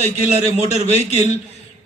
cycle or a motor vehicle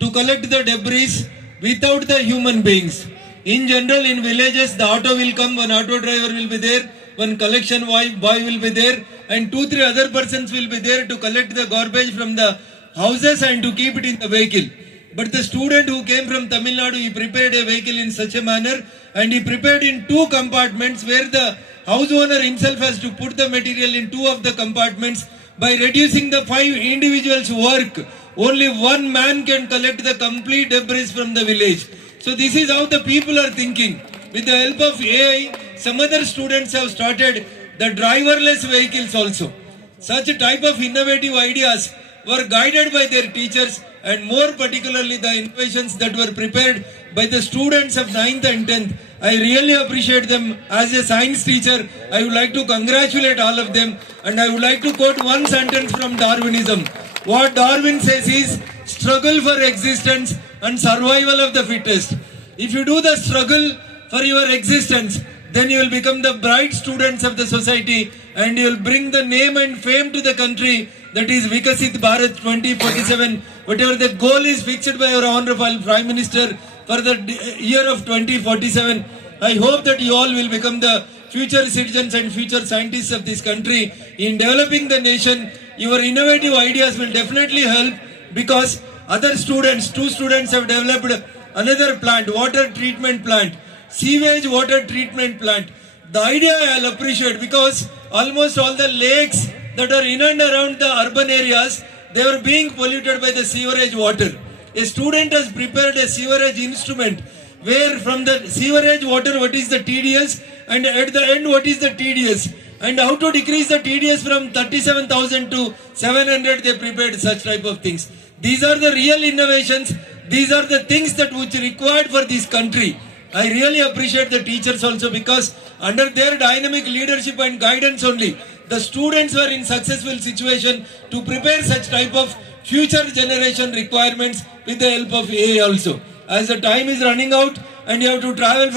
to collect the debris without the human beings. In general, in villages, the auto will come, one auto driver will be there, one collection boy will be there, and 2-3 other persons will be there to collect the garbage from the houses and to keep it in the vehicle. But the student who came from Tamil Nadu, he prepared a vehicle in such a manner, and he prepared in 2 compartments where the house owner himself has to put the material in 2 of the compartments. By reducing the 5 individuals' work, only 1 man can collect the complete debris from the village. So this is how the people are thinking. With the help of AI, some other students have started the driverless vehicles also. Such a type of innovative ideas were guided by their teachers, and more particularly the innovations that were prepared by the students of 9th and 10th. I really appreciate them. As a science teacher, I would like to congratulate all of them, and I would like to quote one sentence from Darwinism. What Darwin says is, struggle for existence and survival of the fittest. If you do the struggle for your existence, then you will become the bright students of the society, and you will bring the name and fame to the country, that is Vikasit Bharat 2047, whatever the goal is fixed by our Honorable Prime Minister for the year of 2047. I hope that you all will become the future citizens and future scientists of this country. In developing the nation, your innovative ideas will definitely help, because other students, 2 students have developed another plant, water treatment plant, sewage water treatment plant. The idea I'll appreciate, because almost all the lakes that are in and around the urban areas, they were being polluted by the sewerage water. A student has prepared a sewerage instrument where from the sewerage water what is the TDS, and at the end what is the TDS, and how to decrease the TDS from 37,000 to 700. They prepared such type of things. These are the real innovations. These are the things that which are required for this country. I really appreciate the teachers also, because under their dynamic leadership and guidance only, the students were in successful situation to prepare such type of future generation requirements with the help of AI also. As the time is running out and you have to travel for